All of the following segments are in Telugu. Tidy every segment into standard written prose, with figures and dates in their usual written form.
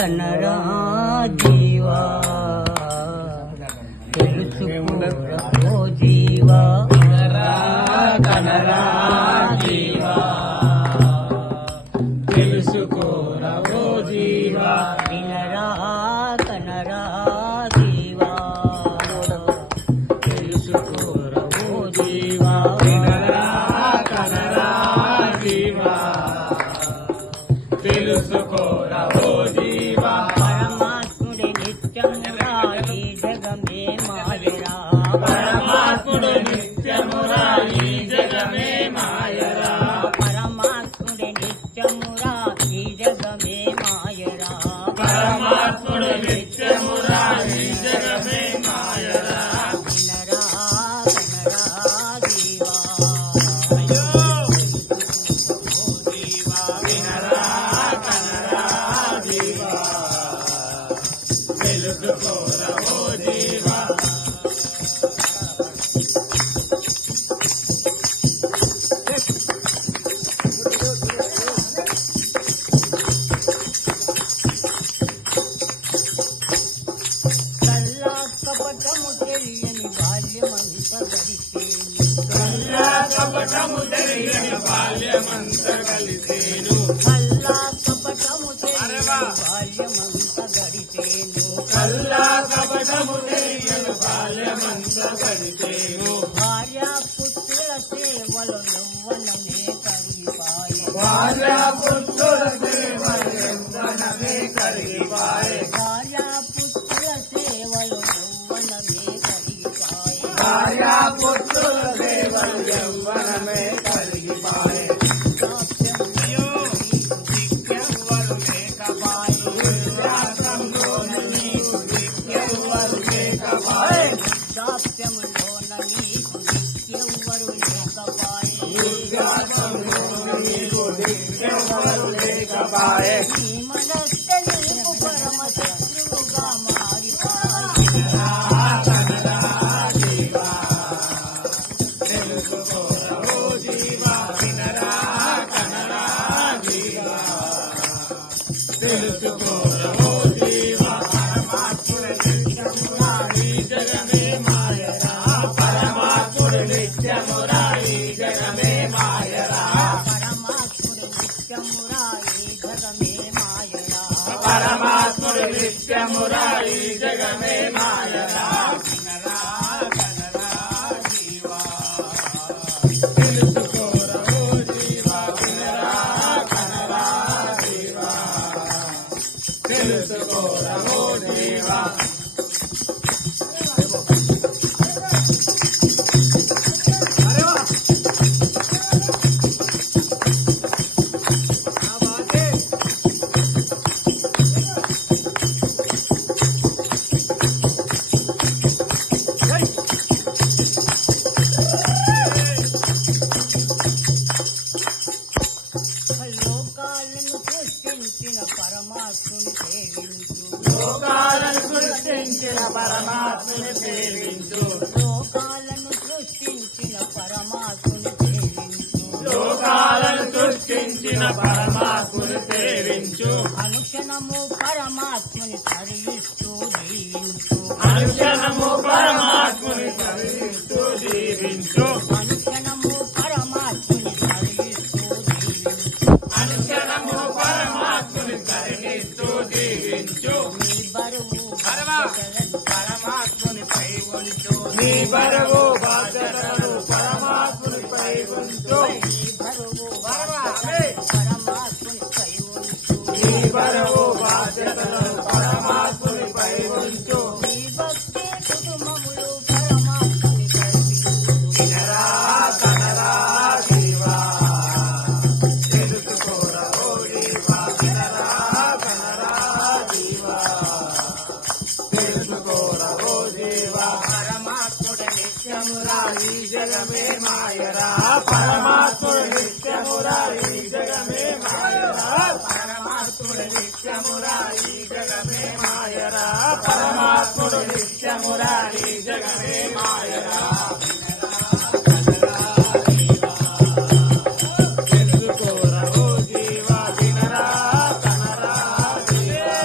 కనరా జీవా తెలుసుకోరా ఓ జీవా కనరా జీవా తెలుసుకోరా ఓ జీవా వినరా కనరా జీవా తెలుసుకోరా ఓ జీవా వినరా కనరా జీవా తెలుసుకోరా ఓ జీవా పరమాత్ముడి నిత్యమురా ఈ జగమే మాయరా పరమాత్ముడి నిత్యమురా ఈ జగమే మాయరా పరమాత్ముడి నిత్యమురా ఈ జగమే మాయరా పరమాత్ముడి నిత్యమురా ఈ జగమే మాయరా వినరా కనరా జీవా వినరా కనరా జీవా తెలుసుకోరా ఓ జీవా కల్లా కపటము తెలియని బాల్యమంత గడిచేను కల్లా కపటము తెలియని బాల్యమంత కలిసేను కల్లా కపటము తెలియని బాల్యమంత గడిచేను కల్లా కపటము తెలియని బాల్యమంత గడిచేను భార్యా పుత్రుల సేవలు యవ్వనమే కరిగిపాయే భార్యా పుత్రుల సేవలు యవ్వనమే కరిగిపాయే భార్యా పుత్రుల సేవలు యవ్వనమే కరిగిపాయే భార్యా పుత్రుల సేవలు యవ్వనమే కరిగిపాయే దిక్కెవ్వరు లేకపాయే ఉల్లాసంలోన నీకు దిక్కెవ్వరు లేకపాయే దాస్యములోన నీకు దిక్కెవ్వరు లేకపాయే ఉల్లాసంలోన నీకు దిక్కెవ్వరు లేకపాయే నీ మనస్సు నీకు పరమ శత్రువుగా మారిపాయే కనరా జీవా తెలుసుకోరా ఓ జీవా వినరా కనరా జీవా తెలుసుకోరా ఓ జీవా పరమాత్ముడి నిత్యమురా ఈ జగమే మాయరా పరమాత్ముడి నిత్యమురా ఈ జగమే మాయరా పరమాత్ముడి నిత్యమురా ఈ జగమే మాయరా పరమాత్ముడి నిత్యమురా ఈ జగమే మాయరా వినరా కనరా జీవా తెలుసుకోరా ఓ జీవా వినరా కనరా జీవా తెలుసుకోరా ఓ జీవా లోకాలను సృష్టించిన పరమాత్ముని సేవించు లోకాలను సృష్టించిన పరమాత్ముని సేవించు లోకాలను సృష్టించిన పరమాత్ముని సేవించు లోకాలను సృష్టించిన పరమాత్ముని సేవించు అనుక్షణము పరమాత్ముని సరిస్తూ జీవించు అనుక్షణము పరమాత్ముని సరిస్తూ జీవించు అనుక్షణము పరమాత్ముని సరిస్తూ జీవించు అనుక్షణము పరమాత్ముని సరిస్తూ జీవించు నీ బరువు బాధ్యతలను పరమాత్మునిపై ఉంచు నీ బరువు బాధ్యతలను పరమాత్మునిపై ఉంచు నీ బరువు పరమాత్మునిపై ఉంచు నీ బరువు బాధ్యతలను పరమాత్మునిపై ఉంచు నీ భక్తి కుటుంబములు పరమాత్మునిపై వినరా కనరా జీవా తెలుసుకోరా ఓ జీవా వినరా కనరా జీవా తెలుసుకోరా ఓ జీవా పరమాత్ముడి నిత్యమురా ఈ జగమే మాయరా పరమాత్ముడి నిత్యమురా ఈ జగమే మాయరా పరమాత్ముడి నిత్యమురా ఈ జగమే మాయరా పరమాత్ముడి నిత్యమురా ఈ జగమే మాయరా తెలుసుకోరా ఓ జీవా వినరా కనరా జీవా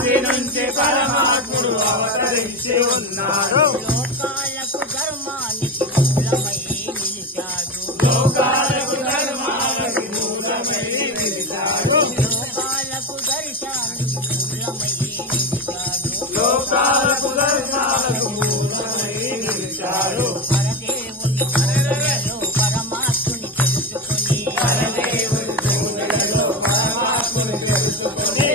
ఆది నుంచి పరమాత్ముడు అవతరించి ఉన్నాడు. లోకాలకు ధర్మానికి మూలమై నిలిచాడు. లోకాలకు ధర్మానికి మూలమై నిలిచాడు. లోకాలకు దర్శనానికి మూలమై నిలిచాడు. లోకాలకు దర్శనాలకు మూలమై నిలిచాడు. పరదేవుని పూజలలో పరమాత్ముని తెలుసుకుని పరదేవుని పూజలలో పరమాత్ముని తెలుసుకుని